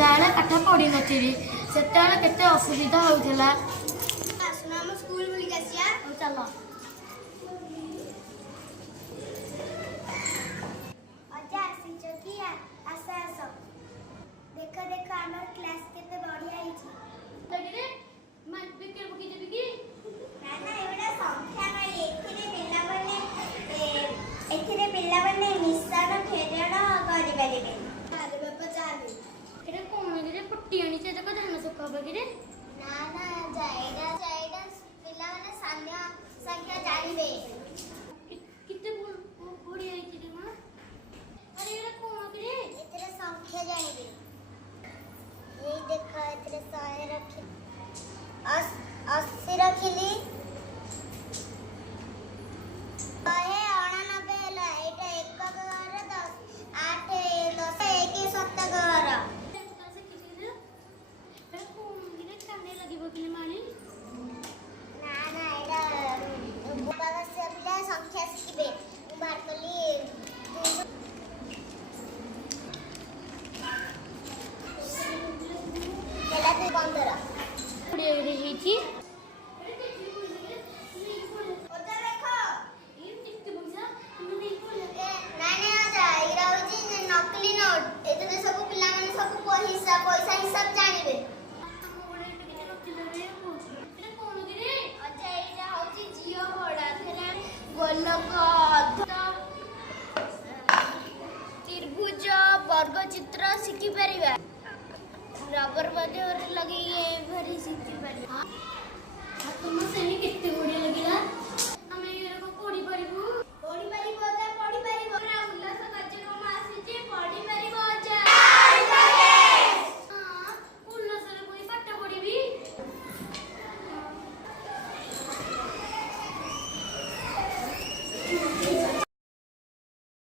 ପିଲାବେଳେ ପାଠ ପଢ଼ିନଥିଲି ସେତେବେଳେ କେତେ ଅସୁବିଧା ହେଉଥିଲା। ସ୍କୁଲ ବୁଲିକି ଆସିବା। ହଉ ଚାଲ। ଅଜା ଆସିଛ କି? ଆସ ଆସ। ଦେଖ ଦେଖ ଆମର କ୍ଲାସ କେତେ ବଢିଆ ହେଇଛି। ନା ନା ଏଗୁଡ଼ା ସଂଖ୍ୟା ନାହିଁ। ଏଥିରେ ପିଲାମାନେ ମିଶାଣ ଫେରଣ କରିପାରିବେ। ଆରେ ବାପା ଚାଲେ। ଏଇଟା କଣ କିରେ ପଟି ଆଣିଛି ଯାକ ଧାନ ଶୁଖ ହବ କିରେ? ନା ନା ଏଇଟା ପିଲାମାନେ ସାନ୍ୟ ସଂଖ୍ୟା ଜାଣିବେ। କେତେ ବଢିଆ ହେଇଛି ରେ ମା। ଆରେ ଏଇଟା କଣ କିରେ? ଏଥିରେ ସଂଖ୍ୟା ଜାଣିବେ। ଏଇ ଦେଖ ଏଥିରେ 100 ରଖିଲି 80 ରଖିଲି 189 ହେଲା। ଏଇଟା ଏକକ ଘର 8 10 1 ଶତକ ଘର। ନା ନା ଏଇଟା ଉପବାସ ପିଲା ସଂଖ୍ୟା ଶିଖିବେ। ମୁଁ ବାହାର କଲି ହେଲା 15 ବଢିଆ ହେଇଛି। ନକଲି ନୋଟ। ଏଥିରେ ସବୁ ପିଲାମାନେ ସବୁ ପଇସା ହିସାବ ଜାଣିବେ। ଅଜା ଏଇଟା ହଉଛି ଝିଅ ଘୋଡ଼ା। ଗୋଲକ ତ୍ରିଭୁଜ ବର୍ଗଚିତ୍ର ଶିଖିପାରିବା। ରବର ମଧ୍ୟ ଲଗେଇକି ଏଭଳି ଶିଖିପାରିବା। ତୁମ ସେମି କେତେ ବଢିଆ ଲାଗିଲା।